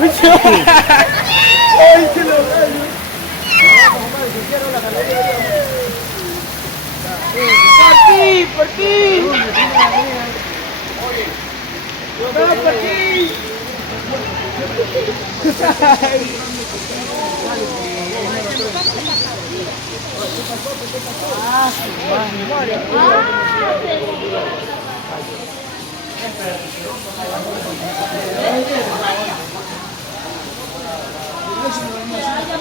¡Ay, qué loco! ¡Por ti! ¡Por ti! ¡No, por ti! Ah, su madre.